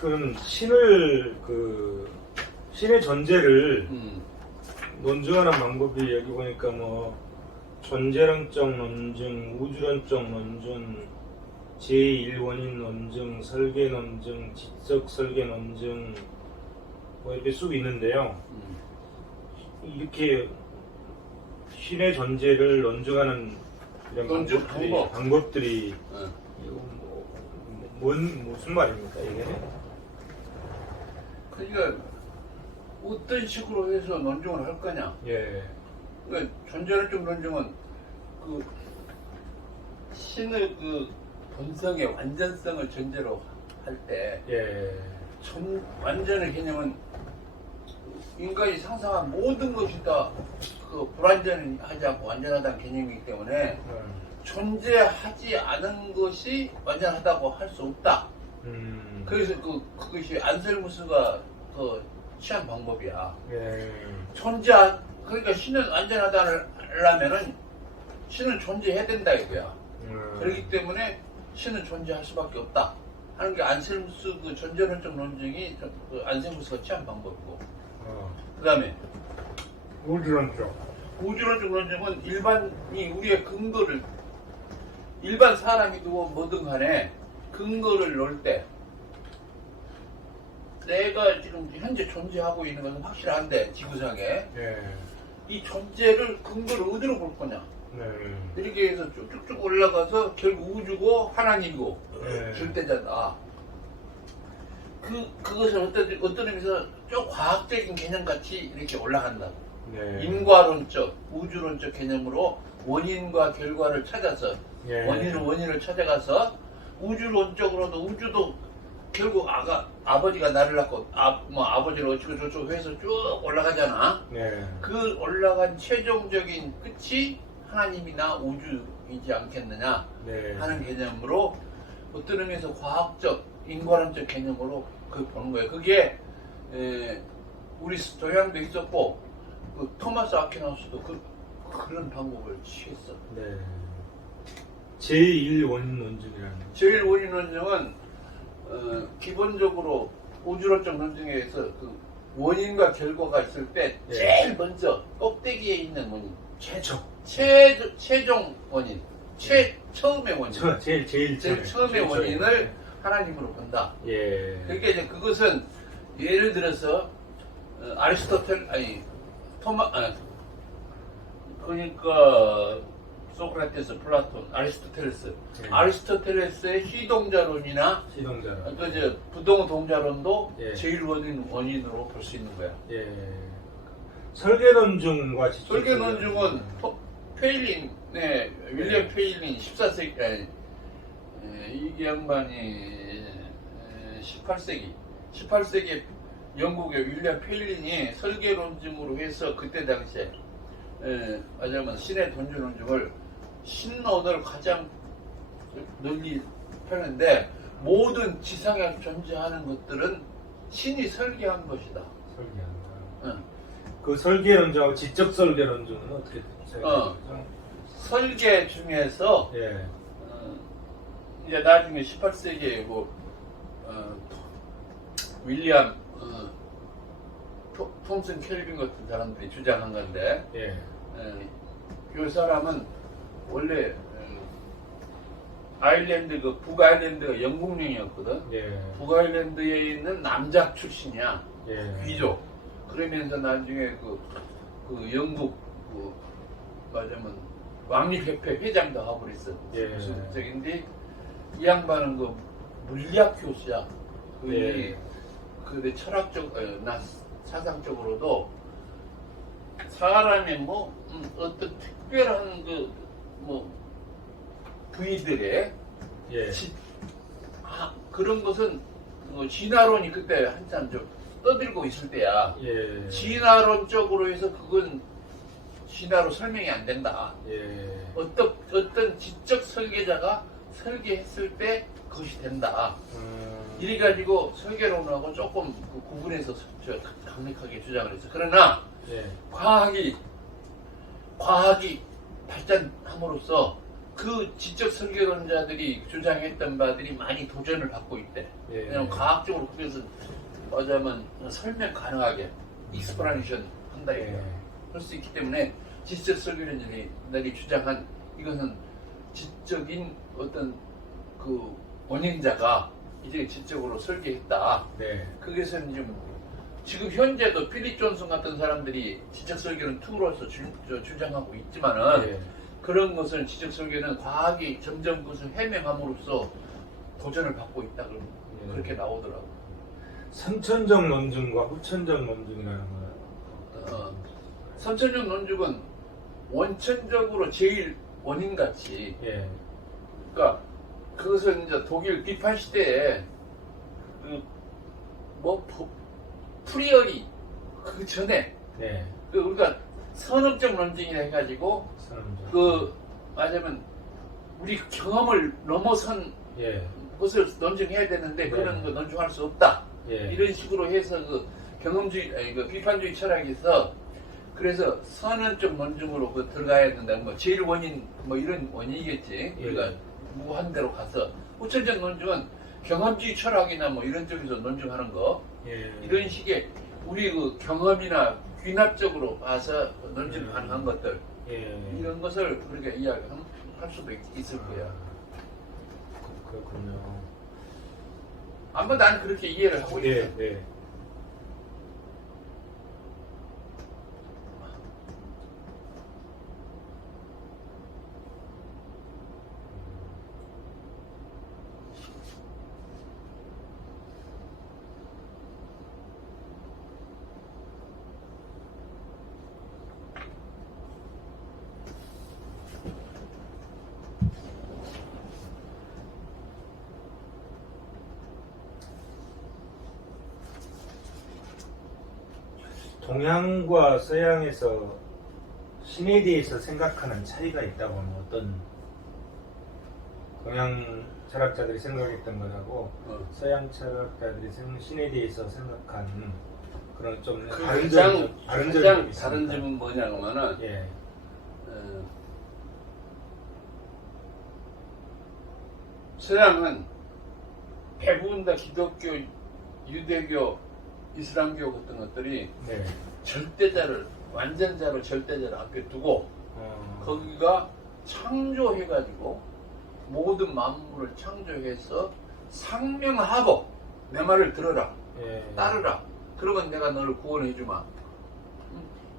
그럼 신의 존재를 논증하는 방법이 여기 보니까 뭐 존재론적 논증, 우주론적 논증, 제1원인 논증, 설계 논증, 지적 설계 논증 뭐 이렇게 쭉 있는데요. 이렇게 신의 존재를 논증하는 이런 방법들이 무슨 말입니까 이게? 그러니까 어떤 식으로 해서 논증을 할 거냐? 예. 그러니까 존재론적 논증은 그 신의 그 본성의 완전성을 전제로 할 때, 예. 완전의 개념은 인간이 상상한 모든 것이 다 그 불완전하지 않고 완전하다는 개념이기 때문에 존재하지 않은 것이 완전하다고 할 수 없다. 그래서 그것이 안셀무스가 그 취한 방법이야. 예. 그러니까 신은 완전하다려면은 신은 존재해야 된다 이거야. 그렇기 때문에 신은 존재할 수밖에 없다 하는 게 안셀무스 그 존재론적 논증이 그 안셀무스가 취한 방법이고. 그 다음에 우주론적 논증은 일반이 우리의 근거를 일반 사람이 두고 뭐든 간에 근거를 놓을 때 내가 지금 현재 존재하고 있는 것은 확실한데 지구상에 예. 이 존재를 근거를 어디로 볼 거냐. 네. 이렇게 해서 쭉쭉쭉 올라가서 결국 우주고 하나님이고 절대자다. 그것을 어떤 의미에서 좀 과학적인 개념같이 이렇게 올라간다. 네. 인과론적, 우주론적 개념으로 원인과 결과를 찾아서 원인을 찾아가서 우주론적으로도 우주도 결국 아버지가 나를 낳고 아버지를 어쩌고 저쩌고 해서 쭉 올라가잖아. 네. 그 올라간 최종적인 끝이 하나님이나 우주이지 않겠느냐 하는 개념으로 어떤 의미에서 과학적, 인과론적 개념으로 그 보는 거예요. 그게 우리 동양도 있었고 그 토마스 아퀴나스도 그런 방법을 취했어. 네. 제1원인 논증이라는. 제1원인 논증은 기본적으로 우주론적 논증에서 그 원인과 결과가 있을 때 제일 먼저 꼭대기에 있는 원인, 최종 원인, 처음의 원인, 제일 처음의 원인을 하나님으로 본다. 예. 그러니까 이제 그것은 예를 들어서 그러니까 소크라테스, 플라톤, 아리스토텔레스, 아리스토텔레스의 시동자론이나 또 이제 부동 동자론도 제일 원인으로 볼 수 있는 거야. 예. 설계논증과 설계논증은 페일린의 윌리엄 페일린 14세기 이 양반이 18세기 영국의 윌리엄 페일린이 설계논증으로 해서 그때 당시에 말하자면 신의 존재논증을 신론을 가장 널리 펴는데 모든 지상에 존재하는 것들은 신이 설계한 것이다. 설계한다. 그 설계론증하고 지적 설계론증은 어떻게 생각하세요? 설계 중에서 이제 나중에 18세기에 윌리엄 톰슨 켈빈 같은 사람들이 주장한 건데 이 사람은 원래 아일랜드 북아일랜드가 영국령이었거든. 북아일랜드에 있는 남작 출신이야. 귀족. 그러면서 나중에 그 영국 말하자면 왕립협회 회장도 하고 그랬어. 적인데 이 양반은 그 물리학 교수야. 근데 철학적, 사상적으로도 사람의 어떤 특별한 부위들의 그런 것은 진화론이 그때 한참 좀 떠들고 있을 때야. 진화론적으로 해서 그건 진화로 설명이 안 된다. 어떤 지적 설계자가 설계했을 때 그것이 된다. 이래가지고 설계론하고 조금 구분해서 강력하게 주장을 했어. 그러나 과학이 발전함으로써 그 지적 설계론자들이 주장했던 바들이 많이 도전을 받고 있대. 예. 왜냐면 과학적으로 그래서 어자면 설명 가능하게 익스플레이션 한다 이거야. 예. 그럴 수 있기 때문에 지적 설계론자들이 주장한 이것은 지적인 어떤 그 원인자가 이제 지적으로 설계했다. 네. 그것은 좀 지금 현재도 필립 존슨 같은 사람들이 지적 설계는 툴로서 주장하고 있지만은 예. 그런 것을 지적 설계는 과학이 점점 그것을 해명함으로써 도전을 받고 있다 예. 그렇게 나오더라고. 선천적 논증과 후천적 논증이라는 거예요. 선천적 논증은 원천적으로 제일 원인같이, 예. 그러니까 그것은 이제 독일 비판 시대에 프리어리 그 전에 네. 우리가 선험적 논증이라 해가지고 선험적. 말하자면 우리 경험을 넘어선 예. 것을 논증해야 되는데 네. 그런 거 논증할 수 없다. 예. 이런 식으로 해서 그 경험주의, 아니 그 비판주의 철학에서 그래서 선언적 논증으로 그 들어가야 된다. 뭐 제일 원인 뭐 이런 원인이겠지. 예. 우리가 무한 대로 가서 후천적 논증은 경험주의 철학이나 뭐 이런 쪽에서 논증하는 거 예. 이런 식의 우리 그 경험이나 귀납적으로 봐서 논증 가능한 것들 예. 이런 것을 그렇게 이야기할 수도 있을 거야. 그렇군요. 아마 나는 그렇게 이해를 하고 있어. 예. 네. 동양과 서양에서 신에 대해서 생각하는 차이가 있다고 하면 어떤 동양 철학자들이 생각했던 것하고 서양 철학자들이 신에 대해서 생각한 그런 좀 다른 점이 가장 있습니까? 다른 점은 뭐냐면은 예. 서양은 대부분 다 기독교, 유대교, 이슬람교 같은 것들이 네. 절대자를 완전자로 절대자를 앞에 두고 거기가 창조해가지고 모든 만물을 창조해서 상명하복 내 말을 들어라 예. 따르라 그러면 내가 너를 구원해주마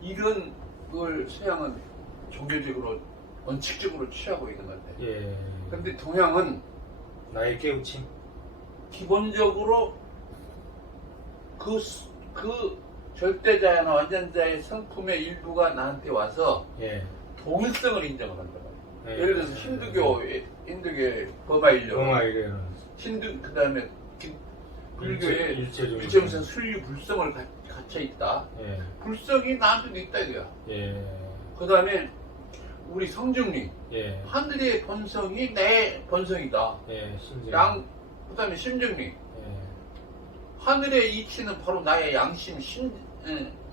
이런 걸 서양은 종교적으로 원칙적으로 취하고 있는 것 같아요. 예. 그런데 동양은 나의 깨우침. 기본적으로 그 절대자나 완전자의 성품의 일부가 나한테 와서 예. 동일성을 인정을 한다. 예. 예를 들어서 힌두교의 버마일려, 그 다음에 불교의 일체무슨 순리 불성을 갇혀 있다. 예. 불성이 나한테도 있다 이거야. 예. 그 다음에 우리 성중리, 예. 하늘의 본성이 내 본성이다. 예. 심정. 그 다음에 심정리, 예. 하늘의 이치는 바로 나의 양심,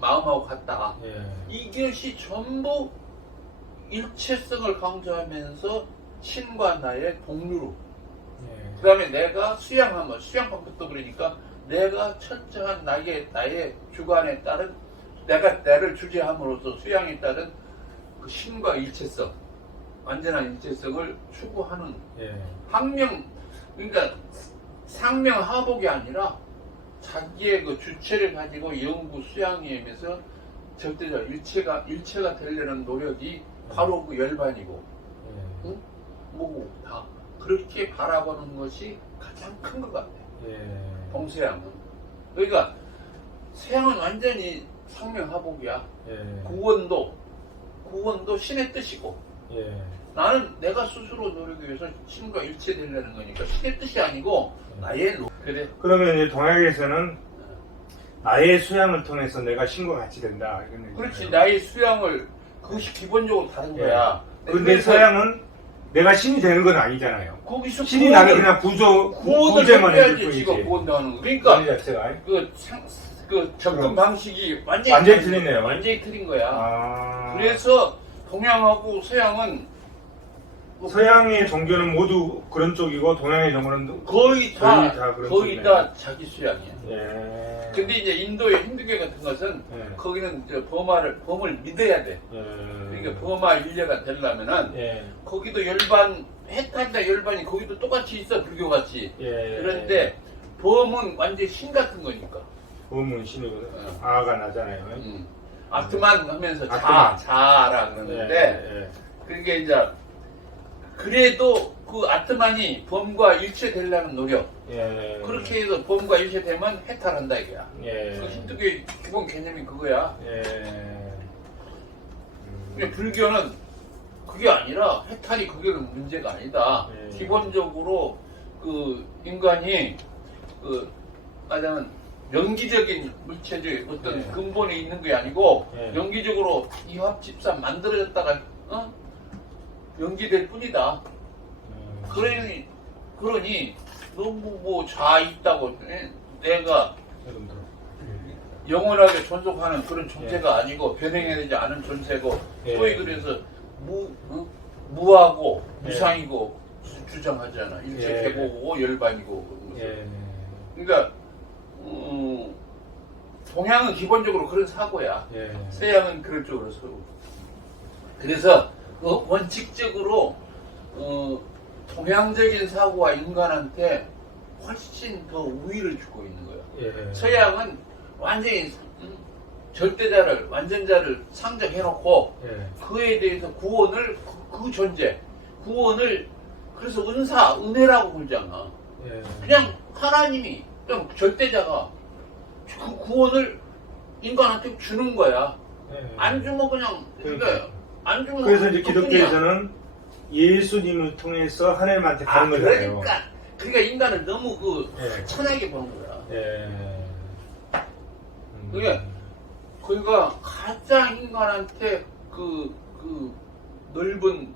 마음하고 같다. 예. 이것이 전부 일체성을 강조하면서 신과 나의 동류로. 예. 그 다음에 내가 수양방부터 그러니까 내가 철저한 나의 주관에 따른 내가 나를 주재함으로써 수양에 따른 그 신과 일체성, 완전한 일체성을 추구하는 예. 그러니까 상명하복이 아니라 자기의 그 주체를 가지고 영구 수양해면서 절대적 일체가 되려는 노력이 바로 그 열반이고, 예. 응? 뭐고 다 그렇게 바라보는 것이 가장 큰 것 같아요. 예. 동서양은. 그러니까 서양은 완전히 상명하복이야. 예. 구원도 신의 뜻이고. 예. 나는 내가 스스로 노력해서 신과 일체되려는 거니까 신의 뜻이 아니고 나의 그래. 그러면 이제 동양에서는 나의 수양을 통해서 내가 신과 같이 된다. 이런 얘기죠. 그렇지. 나의 수양을 그것이 기본적으로 다른 예. 거야. 근데 그래서 서양은 내가 신이 되는 건 아니잖아요. 거기서 신이 나는 그냥 구제만 해줄 해야지 뿐이지. 지가 구원당하는 거. 그러니까 자체가. 그 접근 방식이 완전히 틀리네요. 완전히 틀린 거야. 아. 그래서 동양하고 서양은 서양의 종교는 모두 그런 쪽이고 동양의 종교는 거의 다 그런 거의 쪽이네요. 다 자기 수양이야. 예. 근데 이제 인도의 힌두교 같은 것은 예. 거기는 이제 범을 믿어야 돼. 예. 그러니까 범아 일례가 되려면은 예. 거기도 열반 해탈자 열반이 거기도 똑같이 있어 불교 같이. 예. 그런데 범은 완전 신 같은 거니까. 범은 신이거든. 어. 아가 나잖아요. 아트만 하면서 아트만. 자아라 그러는데 예. 그러니까 이제 그래도 그 아트만이 범과 일체되려는 노력. 예. 그렇게 해서 범과 일체되면 해탈한다 이거야. 예. 그 힌두교의 기본 개념이 그거야. 예. 근데 불교는 그게 아니라 해탈이 그게는 문제가 아니다. 기본적으로 그 인간이 그 말하자면 연기적인 물체적 어떤 근본이 있는 게 아니고 연기적으로 이합집산 만들어졌다가 연기될 뿐이다. 그러니 너무 뭐 자아 있다고 내가 영원하게 존속하는 그런 존재가 아니고 변해야 되지 않은 존재고 소위 그래서 무하고 무상이고 주장하잖아. 일체 계보고 열반이고. 그러니까 동양은 기본적으로 그런 사고야. 서양은 그런 쪽으로 서고. 그래서 원칙적으로 동양적인 사고와 인간한테 훨씬 더 우위를 주고 있는 거야. 서양은 완전히 절대자를 완전자를 상정해놓고 그에 대해서 구원을 그 존재 구원을 그래서 은혜라고 부르잖아. 그냥 하나님이 그냥 절대자가 그 구원을 인간한테 주는 거야. 안 주면 그냥 그러니까 안 주면 그래서 이제 기독교에서는 예수님을 통해서 하나님한테 가는 거잖아요. 그러니까 인간을 너무 천하게 보는 거야. 그러니까 가장 인간한테 그 넓은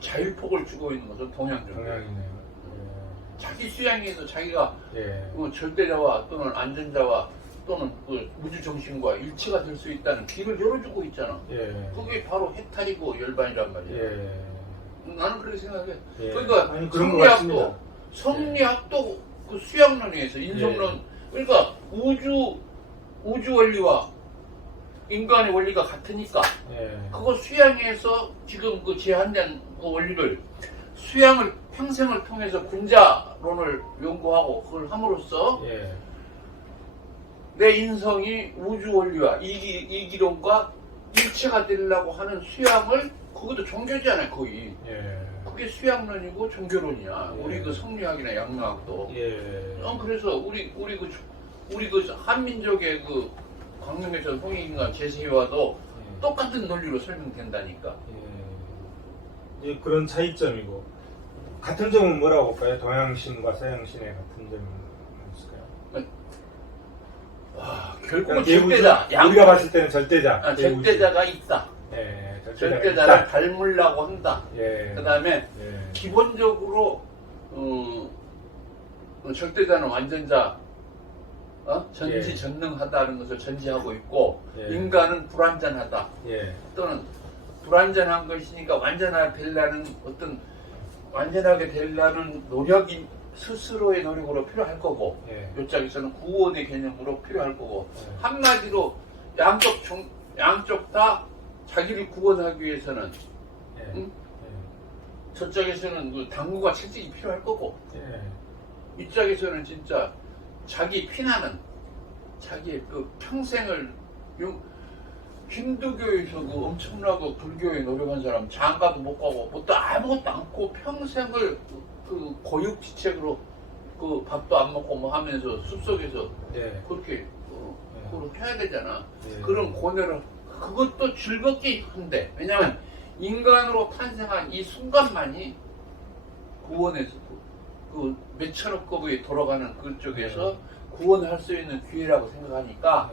자유폭을 주고 있는 것은 동양이네요. 자기 수양에서 자기가 절대자와 또는 안전자와 또는 그 우주정신과 일체가 될 수 있다는 길을 열어주고 있잖아. 그게 바로 해탈이고 열반이란 말이야. 나는 그렇게 생각해. 그러니까 성리학도 그 수양론에서 인성론 그러니까 우주 원리와 인간의 원리가 같으니까 그거 수양해서 지금 그 제한된 그 원리를 수양을 평생을 통해서 군자론을 연구하고 그걸 함으로써 내 인성이 우주 원리와 이기론과 일체가 되려고 하는 수양을 그것도 종교잖아요 거의. 그게 수양론이고 종교론이야. 우리 그 성리학이나 양락도. 그래서 우리 그 한민족의 그 광명에서 홍익인간 제세와도 똑같은 논리로 설명된다니까. 그런 차이점이고 같은 점은 뭐라고 볼까요? 동양신과 서양신의 같은 점이 있을까요? 결국은 절대자. 우리가 봤을 때는 절대자. 절대자가 있다. 절대자를 닮으려고 한다. 그 다음에 기본적으로 절대자는 완전자 전지전능하다는 것을 전제하고 있고 인간은 불완전하다. 또는 불완전한 것이니까 완전하게 되려는 노력이 스스로의 노력으로 필요할 거고 요짝에서는 구원의 개념으로 필요할 거고 한마디로 양쪽 다 자기를 구원하기 위해서는 저쪽에서는 그 당구가 채찍이 필요할 거고 이쪽에서는 진짜 자기 피나는 자기의 그 평생을 힌두교에서 그 엄청나고 불교에 노력한 사람 장가도 못 가고 뭣도 아무것도 않고 평생을 그 고육지책으로 그 밥도 안 먹고 뭐 하면서 숲속에서 그렇게 그렇게 해야 되잖아. 그런 고뇌를 그것도 즐겁게 한대. 왜냐면 인간으로 탄생한 이 순간만이 구원에서 그 몇천억 겁이 돌아가는 그쪽에서 구원할 수 있는 기회라고 생각하니까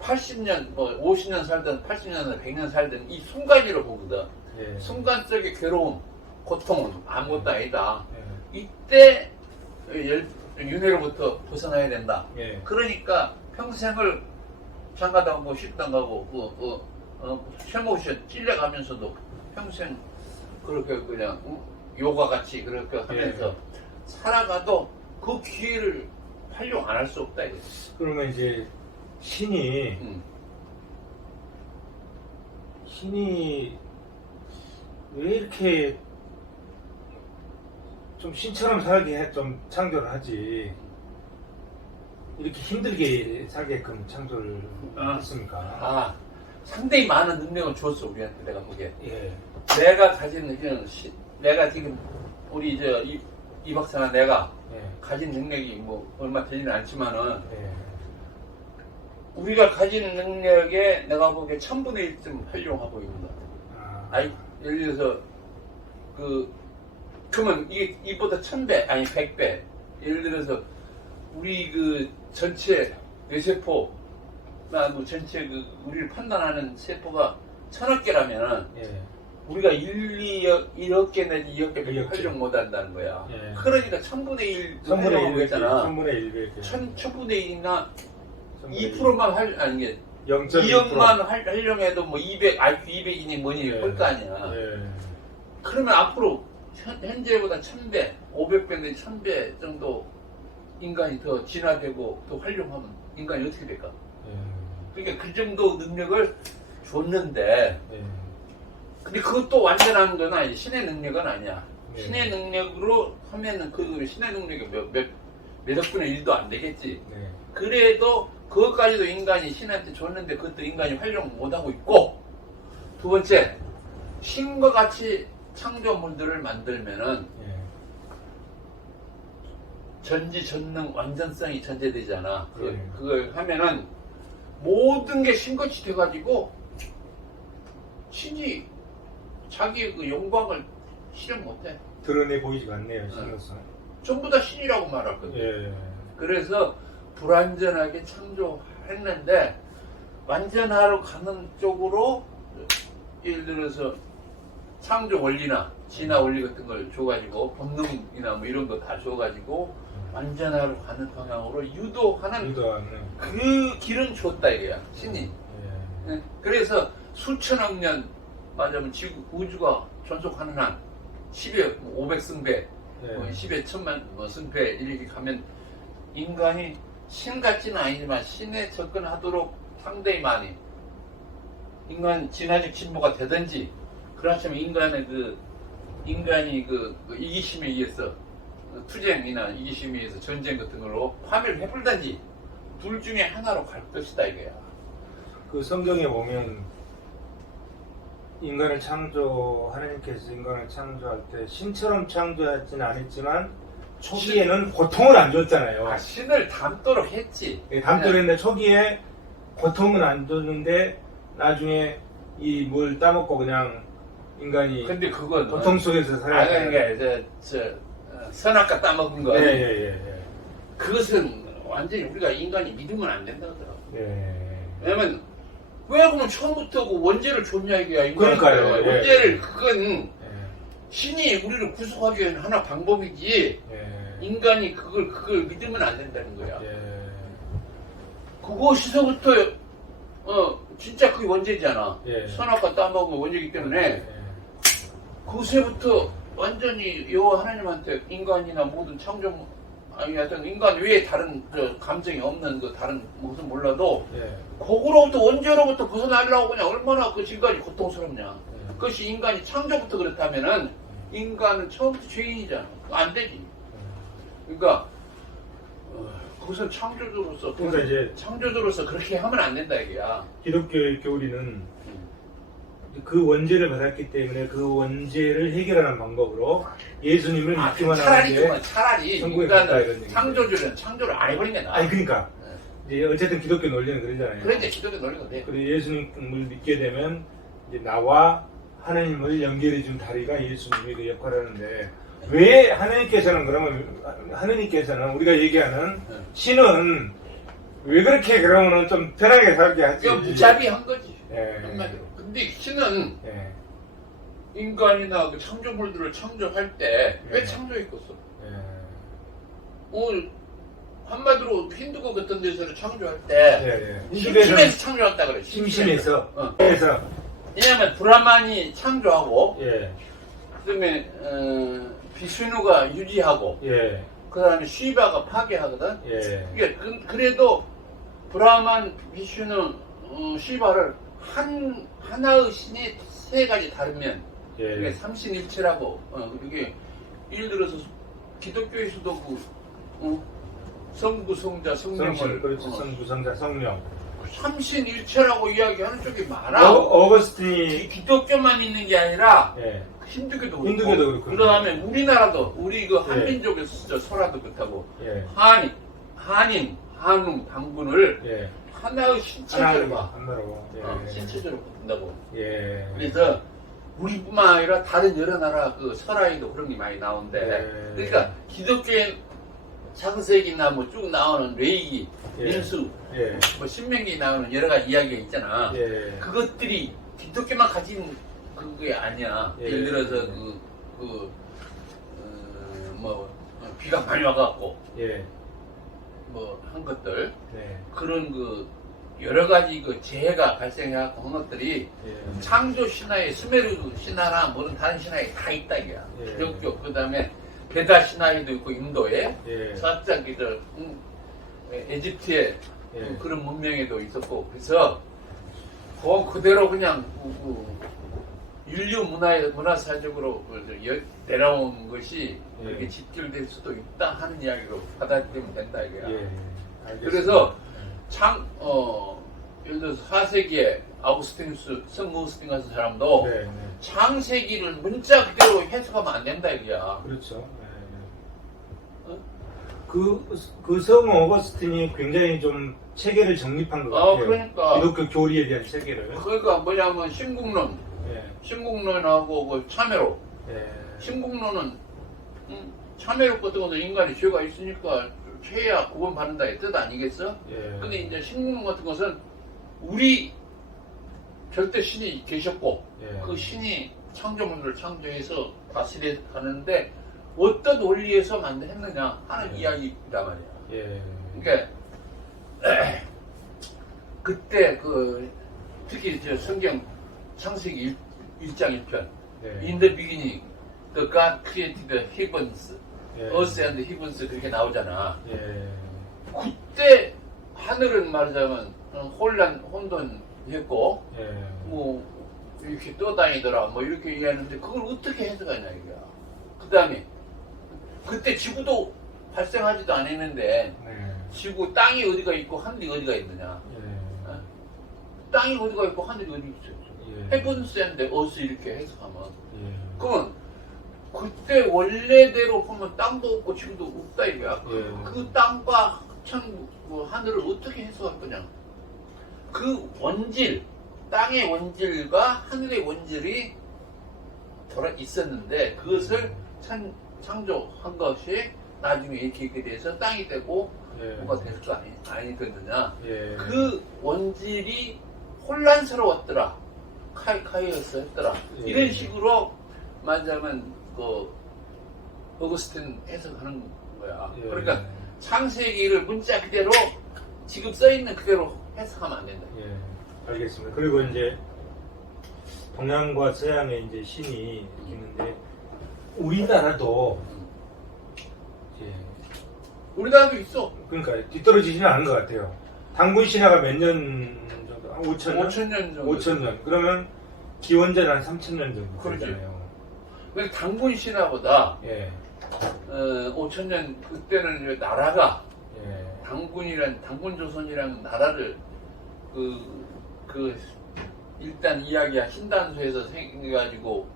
80년, 뭐 50년 살든 80년, 100년 살든 이 순간이라고 보거든. 순간 속의 괴로움, 고통은 아무것도 아니다. 이때 윤회로부터 벗어나야 된다. 그러니까 평생을 장가도 가고 식당 가고 쇠모션 찔려가면서도 평생 그렇게 그냥 요가 같이 그렇게 하면서 살아가도 그 기회를 활용 안 할 수 없다 이거지. 그러면 이제 신이 왜 이렇게 좀 신처럼 살게 좀 창조를 하지 이렇게 힘들게 살게끔 창조를 했습니까? 아, 상당히 많은 능력을 줬어 우리한테. 내가 보기에 예. 내가 가진 능력은 내가 지금 우리 이 박사나 내가 예. 가진 능력이 뭐 얼마 되지는 않지만은 예. 우리가 가진 능력에 내가 보기에 1000분의 1쯤 활용하고 있는 것 같아. 아니, 예를 들어서 그러면 이보다 1000배 아니 100배. 예를 들어서 우리 그 전체 뇌세포 뭐 전체 우리를 판단하는 세포가 1000억 개라면은 우리가 1억 개 내지 2억 개밖에 활용 못 한다는 거야. 그러니까 1000분의 1 활용하고 있잖아. 1000분의 1 1000분의 1이나 2%만 아니 게 0.2% 2억만 활용해도 뭐 200, IQ 200이니 뭐니 그럴 거 아니야. 그러면 앞으로 현재보다 1000배, 500배 내지 1000배 정도 인간이 더 진화되고 더 활용하면 인간이 어떻게 될까? 그러니까 그 정도 능력을 줬는데 근데 그것도 완전한 건 아니, 신의 능력은 아니야. 신의 능력으로 하면은 그 신의 능력이 몇 억분의 1도 안 되겠지. 그래도 그것까지도 인간이 신한테 줬는데 그것도 인간이 활용 못하고 있고, 두 번째, 신과 같이 창조물들을 만들면은 전지전능 완전성이 전제되잖아. 그걸 하면은 모든 게 신같이 돼가지고 신이 자기의 그 영광을 실현 못해. 드러내 보이지가 않네요, 신으로서. 전부 다 신이라고 말하거든. 그래서 불완전하게 창조했는데 완전하러 가는 쪽으로 예를 들어서 창조 원리나 진화 원리 같은 걸 줘가지고 본능이나 뭐 이런 거 다 줘가지고 완전하러 가는 방향으로 유도하는 그 길은 줬다 이거야, 신이. 그래서 수천억 년 맞으면 지구 우주가 존속하는 한 10의 500승배 10의 1000만 승배 이렇게 가면 인간이 신 같지는 아니지만 신에 접근하도록 상당히 많이 인간 진화적 진보가 되든지, 그렇지만 인간이 그 이기심에 의해서 투쟁이나 이기심에 의해서 전쟁 같은 걸로 파멸을 해불든지 둘 중에 하나로 갈 것이다 이거야. 그 성경에 보면 하나님께서 인간을 창조할 때 신처럼 창조하지는 않았지만 초기에는 고통을 안 줬잖아요. 신을 닮도록 했지. 닮도록 했는데 초기에 고통은 안 줬는데 나중에 이 물 따먹고 그냥 인간이 근데 그건 고통 속에서 살아야 그러니까 선악과 따먹은 거. 그것은 완전히 우리가 인간이 믿으면 안 된다 그러더라고. 왜냐면 왜 그러면 처음부터 그 원죄를 줬냐 이거야. 그러니까요. 원죄를 그건 신이 우리를 구속하기 위한 하나 방법이지. 인간이 그걸 믿으면 안 된다는 거야. 그것에서부터 진짜 그게 원죄잖아. 선악과 따먹은 원죄이기 때문에 그것에부터 완전히 여호와 하나님한테 인간이나 모든 창조 하여튼 인간 외에 다른 감정이 없는 그 다른 무슨 몰라도 그거로부터 원죄로부터 벗어나려고 그냥 얼마나 그 지금까지 고통스럽냐. 그것이 인간이 창조부터 그렇다면은 인간은 처음부터 죄인이잖아. 안 되지. 그러니까 그것은 창조주로서 창조주로서 그렇게 하면 안 된다 이게야. 기독교의 교리는 그 원죄를 받았기 때문에 그 원죄를 해결하는 방법으로 예수님을 믿기만 하는 게 차라리 인간은 창조주는 창조를 안 해버린 게 나아. 아니 그러니까 이제 어쨌든 기독교 논리는 그러잖아요. 그래 이제 기독교 논리가 돼. 그리고 예수님을 믿게 되면 이제 나와 하나님을 연결해 준 다리가 예수님이 그 역할을 하는데, 왜 하나님께서는 우리가 얘기하는 신은 왜 그렇게 그러면은 좀 편하게 살게 하지? 그냥 무자비한 거지. 한마디로. 근데 신은 인간이나 그 창조물들을 창조할 때 왜 창조했겠어? 한마디로 힌두교 같은 데서는 창조할 때 심심해서 창조했다 그래. 심심해서. 그래서 왜냐면 브라만이 창조하고 그다음에 비슈누가 유지하고 예. 그다음에 시바가 파괴하거든. 예. 이게 그래도 브라만, 비슈누, 시바를 하나의 신이 세 가지 다르면 이게 예. 삼신일체라고. 이게 예를 들어서 기독교에서도 성부, 성자, 성령을 성신, 그렇죠. 성부, 성자, 성령. 삼신일체라고 이야기하는 쪽이 많아. 어거스틴이 기독교만 있는 게 아니라 예. 힌두교도 그렇고. 힌두교도 그렇고. 그다음에 우리나라도 우리 그 예. 한민족에서 설화도 그렇다고 예. 한인, 한웅, 당군을 예. 하나의 신체적으로 봐. 하나로. 예. 신체적으로 본다고. 예. 그래서 우리뿐만 아니라 다른 여러 나라 그 설화에도 그런 게 많이 나오는데, 예. 그러니까 기독교의 창세기나 뭐 쭉 나오는 레이기, 예. 민수, 예. 뭐 신명기에 나오는 여러 가지 이야기가 있잖아. 예. 그것들이 기독교만 가진 그게 아니야. 예. 예를 들어서 뭐 비가 많이 와갖고 예. 뭐 한 것들 네. 그런 여러 가지 재해가 발생해갖고 한 것들이 예. 창조 신화에 수메르 신화나 뭐든 다른 신화에 다 있다 이거야. 예. 기독교 그다음에 베다 신화에도 있고 인도에 예. 사학자기들 에집트에 예. 그런 문명에도 있었고 그래서 그대로 그냥 인류 문화사적으로 내려온 것이 예. 이렇게 집결될 수도 있다 하는 이야기로 받아들이면 된다 이거야. 예. 알겠습니다. 그래서 예를 들어서 4세기에 아우구스티누스, 성 아우구스틴 같은 사람도 네, 네. 창세기를 문자 그대로 해석하면 안 된다 이거야. 그렇죠. 네. 어? 그 성 어거스틴이 굉장히 좀 체계를 정립한 것 같아요. 그러니까. 기독교 교리에 대한 체계를. 그러니까 뭐냐면 신국론, 예. 신국론하고 그 참회로. 예. 신국론은 참회로 같은 것도 인간이 죄가 있으니까 죄야 구원받는다 이 뜻 아니겠어? 예. 근데 이제 신국론 같은 것은 우리 절대 신이 계셨고 예. 그 신이 창조물을 창조해서 다스려가는데 어떤 원리에서 만들었느냐 하는 예. 이야기란 말이야. 예. 그러니까 그때 특히 저 성경 창세기 1장 1편 예. In the beginning, the God created the heavens, 예. earth and heavens 그렇게 나오잖아. 예. 그때 하늘은 말하자면 혼돈했고 예. 뭐 이렇게 떠다니더라 뭐 이렇게 얘기하는데 그걸 어떻게 해석하냐 이거야. 그 다음에 그때 지구도 발생하지도 않았는데 네. 지구 땅이 어디가 있고 하늘이 어디가 있느냐. 예. 어? 땅이 어디가 있고 하늘이 어디 있어. 예. 헤븐스인데 어스 이렇게 해석하면 예. 그러면 그때 원래대로 보면 땅도 없고 지구도 없다 이거야. 예. 그 땅과 하늘을 어떻게 해석할 거냐. 그 원질, 땅의 원질과 하늘의 원질이 있었는데 그것을 창조한 것이 나중에 이렇게 돼서 땅이 되고 예. 뭐가 될 거 아니거든요. 예. 그 원질이 혼란스러웠더라. 카이오스였더라. 예. 이런 식으로 말하자면 어거스틴 해석하는 거야. 예. 그러니까 창세기를 문자 그대로 지금 써있는 그대로 해석하면 안 된다. 예. 알겠습니다. 그리고 이제 동양과 서양의 이제 신이 있는데 우리나라도 예. 우리나라도 있어. 그러니까 뒤떨어지지는 않은 것 같아요. 당군 신화가 몇 년 정도? 한 5,000년? 5,000년 정도. 5,000년. 그러면 기원전 한 3,000년 정도 그러지. 되잖아요. 근데 당군 신화보다 예. 5,000년 그때는 나라가 예. 당군조선이라는 나라를 일단 이야기야 신단소에서 생겨가지고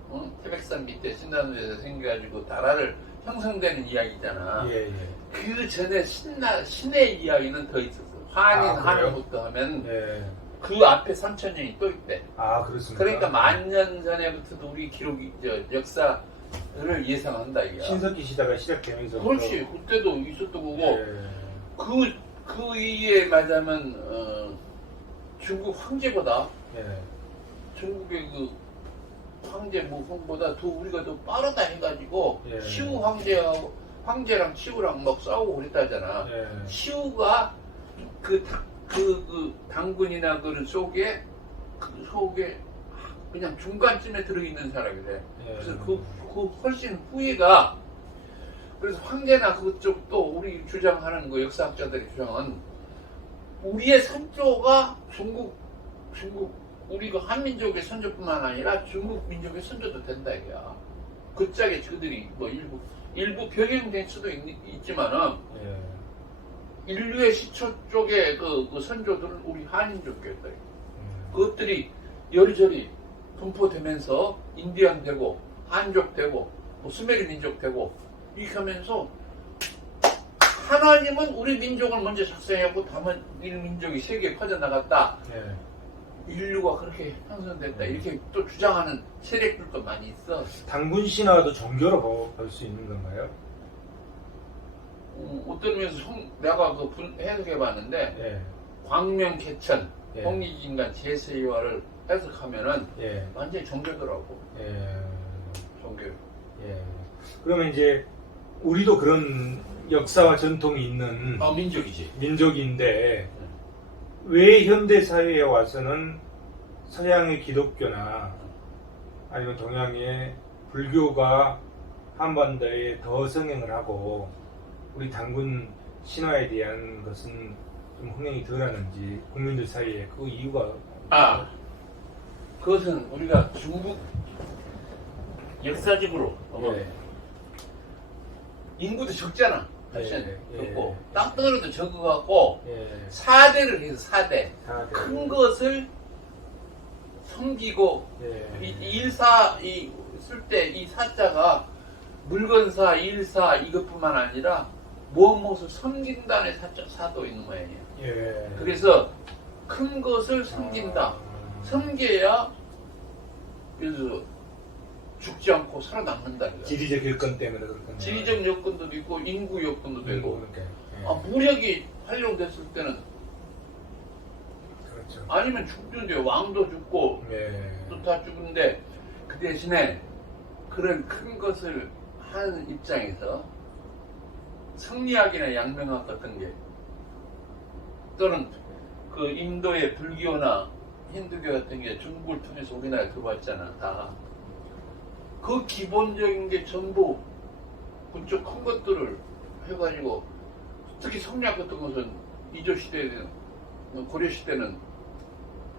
태백산 밑에 신단소에서 생겨가지고 나라를 형성되는 이야기잖아. 예, 예. 그 전에 신의 이야기는 더 있었어. 한인 그래요? 한부터 하면 예. 그 앞에 3,000년이 또 있대. 아, 그렇습니까? 그러니까 10,000년 전에부터도 우리 기록이 역사를 예상한다 이게. 신석기 시대가 시작되면서 그렇지. 그때도 있었던 거고. 예. 그 이에 말하자면 중국 황제보다 예. 중국의 그 황제 모성보다 더 우리가 더 빠르다 해가지고 예. 시우 황제랑 시우랑 막 싸우고 그랬다잖아. 예. 시우가 그 당군이나 그런 속에 그냥 중간쯤에 들어있는 사람이래. 예. 그래서 그 훨씬 후에가, 그래서 황제나 그쪽 또 우리 주장하는 그 역사학자들의 주장은 우리의 선조가 중국 우리가 한민족의 선조뿐만 아니라 중국 민족의 선조도 된다 이거야. 그 짝에 그들이 뭐 일부 병행될 수도 있지만은 예. 인류의 시초 쪽의 그 선조들은 우리 한인족이었다. 그것들이 여리저리 분포되면서 인디언 되고 한족 되고 뭐 수메르 민족 되고 이렇게 하면서 하나님은 우리 민족을 먼저 작성하고 다만 이 민족이 세계에 퍼져나갔다. 예. 인류가 그렇게 형성됐다. 이렇게 또 주장하는 세력들도 많이 있어. 당군 신화도 종교로 볼 수 있는 건가요? 어떤 면에서 내가 해석해봤는데 예. 광명 개천, 예. 홍익인간 제세이화를 해석하면은 예. 완전히 종교더라고. 예. 종교. 예. 그러면 이제 우리도 그런 역사와 전통이 있는 민족이지. 민족인데 왜 현대 사회에 와서는 서양의 기독교나 아니면 동양의 불교가 한반도에 더 성행을 하고 우리 당군 신화에 대한 것은 좀 흥행이 덜하는지 국민들 사이에 그 이유가 그것은 우리가 중국 역사적으로 예. 인구도 적잖아. 훨씬 예. 적고 땅덩어리도 적어갖고 예. 4대를 해서 4대. 다 큰 것을 섬기고 예. 쓸 때 이 사자가 물건사, 일사 이것뿐만 아니라 무엇을 섬긴다는 사도 있는 모양이에요. 예. 그래서 큰 것을 섬긴다. 섬겨야 그래서 죽지 않고 살아남는다. 이거야. 지리적 여건 때문에 그렇군요. 지리적 여건도 있고 인구 여건도 되고 그러니까. 예. 무력이 활용됐을 때는 그렇죠. 아니면 죽는데 왕도 죽고 예. 또 다 죽는데 그 대신에 그런 큰 것을 하는 입장에서 성리학이나 양명학 같은 게 또는 그 인도의 불교나 힌두교 같은 게 중국을 통해서 우리나라에 들어왔잖아. 다 그 기본적인 게 전부 그쪽 큰 것들을 해가지고 특히 성리학 같은 것은 이조 시대에는 고려 시대는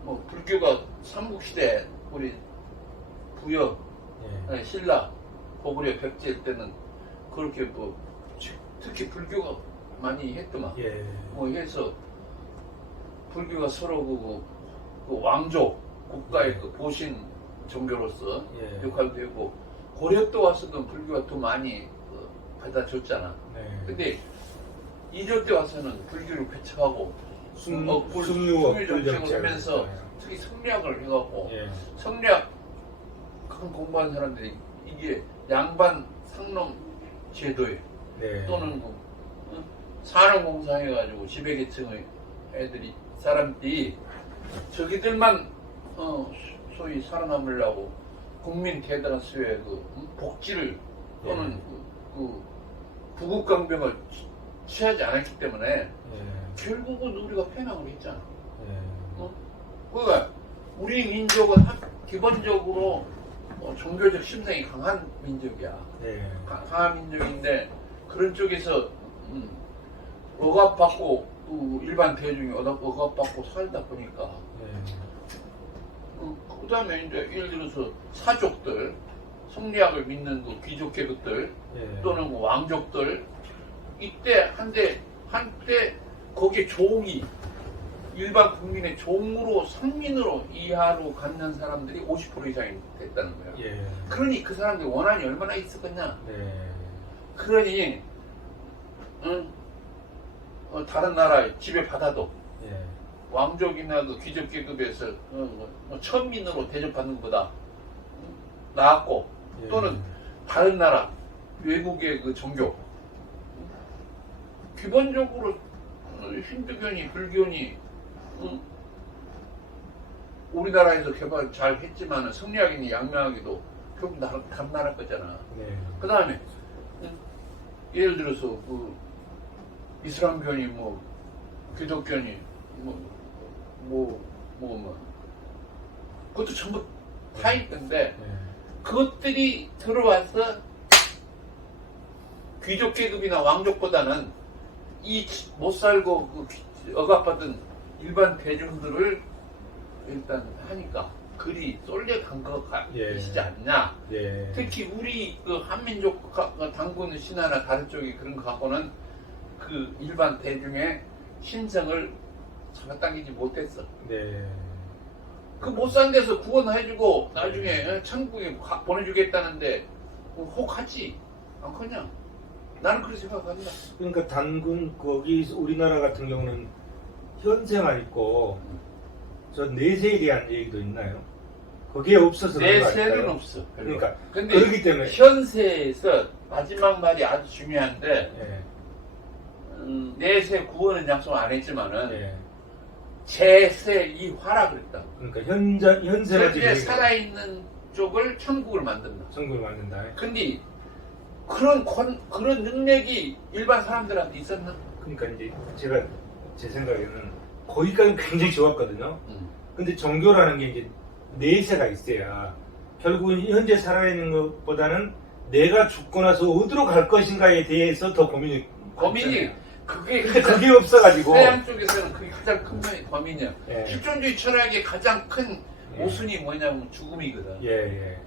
뭐 불교가 삼국시대 우리 부여 예. 신라 고구려 백제 때는 그렇게 뭐 특히 불교가 많이 했더만. 예. 뭐 해서 불교가 서로 그 왕조 국가의 그 보신 종교로서 예. 역할도 되고 고려 때 와서도 불교가 더 많이 받아줬잖아. 네. 근데 이럴 때 와서는 불교를 배척하고 숙류 정책을 하면서 특히 성리학을 해갖고 예. 성리학 큰 공부한 사람들이 이게 양반 상놈 제도에 네. 또는 산업공사 해가지고 지배계층의 사람들이 저기들만 소위 살아남으려고 국민 대단한 수요의 복지를 또는 그 부국강병을 취하지 않았기 때문에 예. 결국은 우리가 패망을 했잖아. 예. 그러니까 우리 민족은 기본적으로 종교적 심성이 강한 민족이야. 예. 강한 민족인데 그런 쪽에서 억압받고 일반 대중이 억압받고 살다 보니까 그 다음에 이제 예를 들어서 사족들 성리학을 믿는 그 귀족 계급들 예. 또는 그 왕족들 이때 한때 거기에 종이 일반 국민의 종으로 상민으로 이하로 갖는 사람들이 50% 이상이 됐다는 거예요. 예. 그러니 그 사람들이 원한이 얼마나 있었겠냐. 네. 그러니 다른 나라 지배받아도 예. 왕족이나 그 귀족 계급에서 천민으로 대접받는 것보다 나았고 예. 또는 다른 나라 외국의 그 종교 기본적으로 힌두교니 불교니 우리나라에서 개발 잘 했지만 성리학이니 양명학이도 결국 다른 나라 거잖아. 네. 그 다음에 예를 들어서 그 이슬람교니 뭐 기독교니 뭐 그것도 전부 다 있던데 예. 그것들이 들어와서 귀족 계급이나 왕족보다는 이 못 살고 그 억압받은 일반 대중들을 일단 하니까 그리 쏠려간 거 예. 계시지 않냐. 예. 특히 우리 그 한민족 당군 신화나 다른 쪽이 그런 거 갖고는 그 일반 대중의 심성을 잡아당기지 못했어. 네. 그 못 산 데서 구원해주고 나중에 천국에 보내주겠다는데 혹하지 않거냐? 나는 그렇게 생각합니다. 그러니까 단군 거기 우리나라 같은 경우는 현세만 있고 저 내세에 대한 얘기도 있나요? 그게 없어서 그런 거 내세는 아닐까요? 없어. 별로. 그러니까 근데 그렇기 때문에 현세에서 마지막 말이 아주 중요한데 예. 내세 구원은 약속 안 했지만은 예. 제세 이화라 그랬다. 그러니까 현세만 현재 지금 살아있는 쪽을 천국을 만든다. 성국을 만든다. 근데 그런 능력이 일반 사람들한테 있었나? 그러니까 이제 제가 제 생각에는 거기까지 굉장히 좋았거든요. 음. 근데 종교라는 게 이제 내세가 있어야 결국은 현재 살아있는 것보다는 내가 죽고 나서 어디로 갈 것인가에 대해서 더 고민이 많잖아요. 그게 근데 그게 없어가지고 서양 쪽에서는 그게 가장 큰 고민이야. 예. 실존주의 철학의 가장 큰 예. 모순이 뭐냐면 죽음이거든. 예.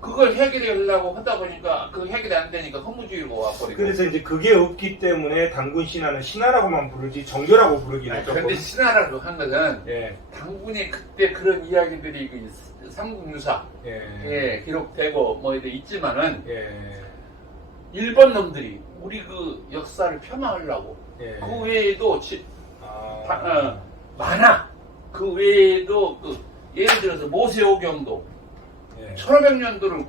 그걸 해결하려고 하다 보니까 그 해결이 안 되니까 허무주의로 와버리고. 그래서 이제 그게 없기 때문에 당군 신화는 신화라고만 부르지 종교라고 부르기는 조금. 근데 신화라고 한 것은 예. 당군이 그때 그런 이야기들이 그 삼국유사 예. 에 기록되고 뭐 이래 있지만은 예. 일본 놈들이 우리 그 역사를 폄하하려고 예. 그 외에도 아. 많아. 그 외에도 그 예를 들어서 모세오경도 예. 1500년도를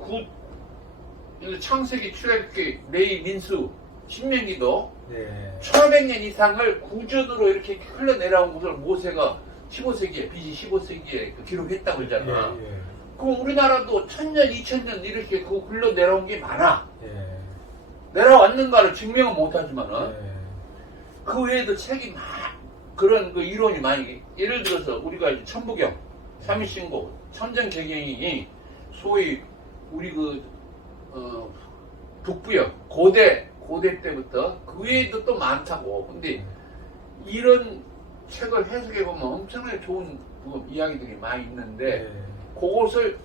창세기 출애굽기 레위 민수 신명기도 예. 1500년 이상을 구전으로 이렇게 흘러내려온 것을 모세가 15세기에 BC 15세기에 기록했다고 그러잖아. 예. 그럼 우리나라도 1000년, 2000년 이렇게 그 흘러내려온 게 많아. 예. 내려왔는가를 증명은 못하지만은 예. 그 외에도 책이 그런 그 이론이 많이 예를 들어서 우리가 이제 천부경, 삼위신고, 천정개경이 소위 우리 북부역 고대 때부터 그 외에도 또 많다고. 근데 이런 책을 해석해 보면 엄청나게 좋은 이야기들이 많이 있는데 그것을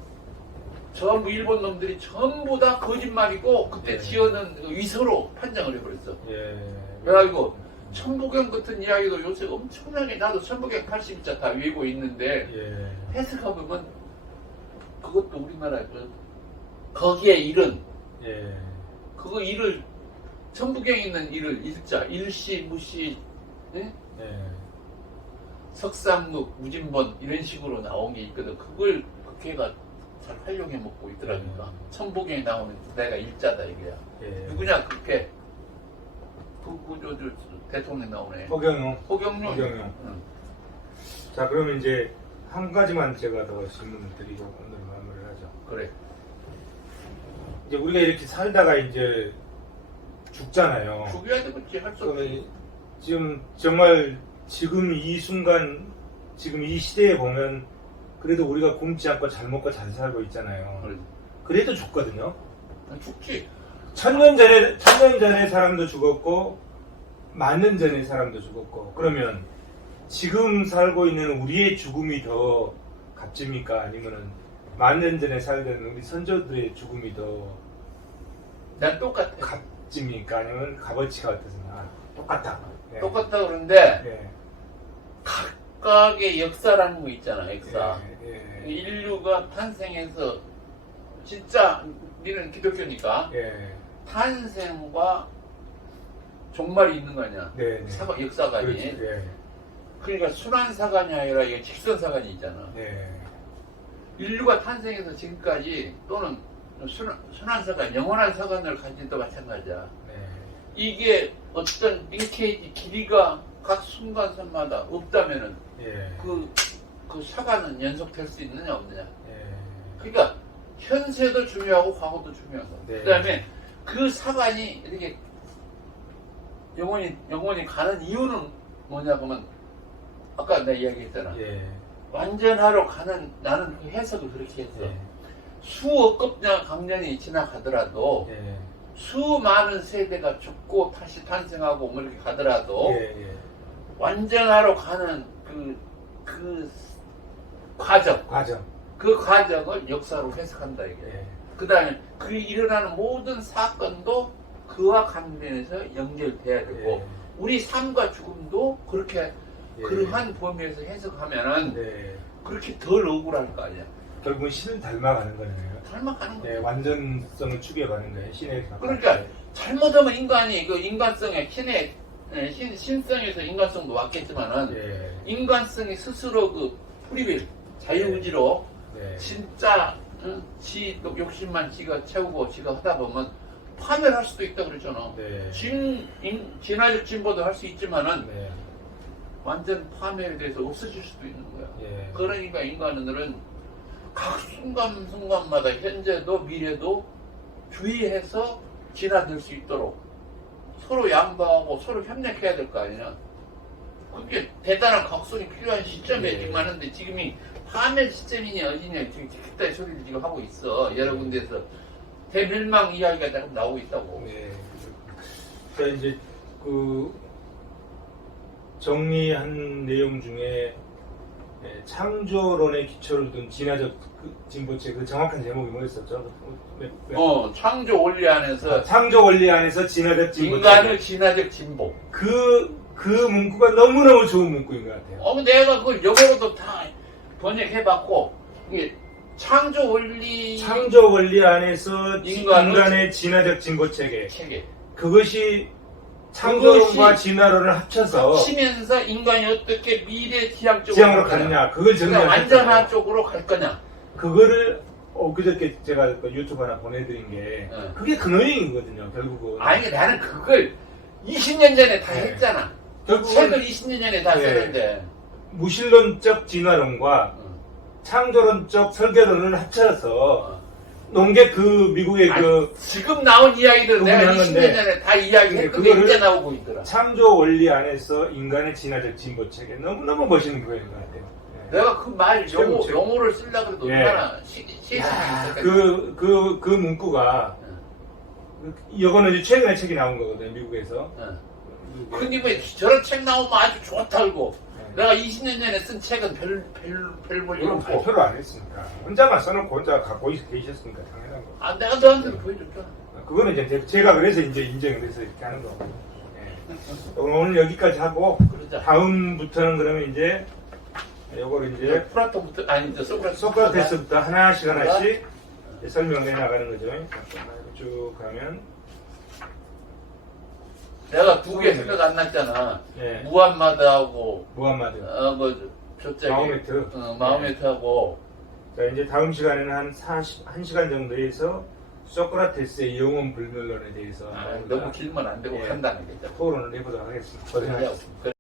전부 일본 놈들이 전부 다 거짓말이고 그때 지어낸 위서로 판정을 해버렸어. 그래가지고 천부경 같은 이야기도 요새 엄청나게 나도 천부경 80자 다 외우고 있는데 해석해보면 그것도 우리나라에 거기에 일은 그거 일을 천부경에 있는 일을 일자 일시 무시 석상묵 무진본 이런 식으로 나온 게 있거든. 그걸 걔가 잘 활용해 먹고 있더라니까. 천부경에 나오는 내가 일자다 이거야. 누구냐 그렇게 저 대통령 나오네. 허경영. 허경영. 응. 자, 그러면 이제 한 가지만 제가 더 질문을 드리고 오늘 마무리를 하죠. 그래. 이제 우리가 이렇게 살다가 이제 죽잖아요. 죽여야 되겠지 할 수 없지. 지금 정말 지금 이 순간 지금 이 시대에 보면 그래도 우리가 굶지 않고 잘 먹고 잘 살고 있잖아요. 그래. 그래도 죽거든요. 죽지. 1000년 전에 사람도 죽었고 10,000년 전에 사람도 죽었고 그러면 지금 살고 있는 우리의 죽음이 더 값집니까? 아니면은 10,000년 전에 살던 우리 선조들의 죽음이 더 난 똑같아. 값집니까? 아니면 값어치가 어떻습니까? 똑같다. 예. 똑같다 그러는데 예. 각각의 역사라는 거 있잖아. 역사. 예. 인류가 탄생해서 진짜 니는 기독교니까 탄생과 종말이 있는 거 아니야. 역사관이. 그렇지. 그러니까 순환사관이 아니라 이게 직선사관이 있잖아. 인류가 탄생해서 지금까지 또는 순환사관, 영원한 사관을 가진 도 마찬가지야. 이게 어떤 링케이지 길이가 각 순간선마다 없다면은 그 사관은 연속될 수 있느냐 없느냐. 그러니까 현세도 중요하고 과거도 중요하고. 그다음에 그 사관이 이렇게 영원히 가는 이유는 뭐냐 보면 아까 내가 이야기했잖아. 완전하러 가는 나는 그 해석을 그렇게 했어. 수억 강년이 지나가더라도 예. 수많은 세대가 죽고 다시 탄생하고 뭐 이렇게 가더라도 예, 예. 완전하러 가는 그 과정, 과정. 그 과정을 역사로 해석한다 이게. 예. 그 다음에 그 일어나는 모든 사건도 그와 관련해서 연결돼야 되고 예. 우리 삶과 죽음도 그렇게 예. 그러한 범위에서 해석하면은 네. 그렇게 덜 억울할 거 아니야. 결국은 신을 닮아가는 거네요. 닮아가는 거야. 네, 완전성을 추구해가는 거예요. 신의 그러니까 잘못하면 인간이 그 인간성의 신성에서 인간성도 왔겠지만은 네. 인간성이 스스로 그 프리윌 자유의지로 네. 진짜 지 욕심만 지가 채우고 지가 하다 보면 파멸할 수도 있다 그러잖아. 네. 진화적 진보도 할 수 있지만은 네. 완전 파멸에 대해서 없어질 수도 있는 거야. 예. 그러니까 인간들은 각 순간순간마다 현재도 미래도 주의해서 진화될 수 있도록 서로 양보하고 서로 협력해야 될 거 아니냐. 그게 대단한 각성이 필요한 시점에 예. 지금 하는데 지금이 파멸 시점이냐 어디냐 지금 그때 소리를 지금 하고 있어. 여러 군데에서 대멸망 이야기가 조금 나오고 있다고. 네. 자, 이제 그 정리한 내용 중에 창조론의 기초를 둔 진화적 진보책 그 정확한 제목이 뭐였었죠? 창조 원리 안에서 창조 원리 안에서 진화적 진보책. 인간의 진화적 진보. 그 문구가 너무너무 좋은 문구인 것 같아요. 내가 그걸 영어로도 다 번역해봤고 이게 창조 원리 안에서 인간의 진화적 진보체계. 체계 그것이 창조론과 진화론을 합쳐서 합치면서 인간이 어떻게 미래 지향적으로 지향으로 가느냐. 그걸 그러니까 정리할 완전한 쪽으로 갈 거냐. 그거를 그저께 제가 그 유튜브 하나 보내드린 게 응. 그게 근원이거든요. 결국은. 아니 나는 그걸 20년 전에 다 네. 했잖아. 결국은 책을 20년 전에 다 네. 썼는데 무신론적 진화론과 창조론적 설계론을 합쳐서 놓은 게 그 미국의 아니, 그 지금 나온 이야기들 내가 그분이 20년 하는데 전에 다 이야기했는데 그거를 이제 나오고 있더라. 창조 원리 안에서 인간의 진화적 진보 체계 너무너무 멋있는 거인 것 같아요. 네. 내가 그 말 최고. 영어를 쓰려고 해도 예. 얼마나 시간이 있었겠어. 그 문구가 이거는 이제 최근에 책이 나온 거거든요. 미국에서. 근데 왜 저런 책 나오면 아주 좋다고. 네. 내가 20년 전에 쓴 책은 별 볼일 이건 없고. 발표를 안 했으니까 혼자만 써놓고 혼자 갖고 계셨으니까 당연한 거. 아, 내가 너한테도 보여줬잖아. 그거는 이제 제가 그래서 이제 인정을 해서 이렇게 하는 거고. 네. 오늘 여기까지 하고 그러자. 다음부터는 그러면 이제 요거를 이제 플라톤부터, 아니, 이제 소크라테스부터 하나씩 이제 설명해 나가는 거죠. 잠깐만 쭉 가면 내가 두 개 생각 안 났잖아. 네. 무함마드하고, 무함마드, 저쪽에. 마호메트. 마호메트하고. 자 이제 다음 시간에는 한 1시간 정도에서 소크라테스의 영혼 불멸론에 대해서 너무 길면 안 되고 예. 간다는 거죠. 토론을 해보도록 하겠습니다. 고생하셨습니다. 그래.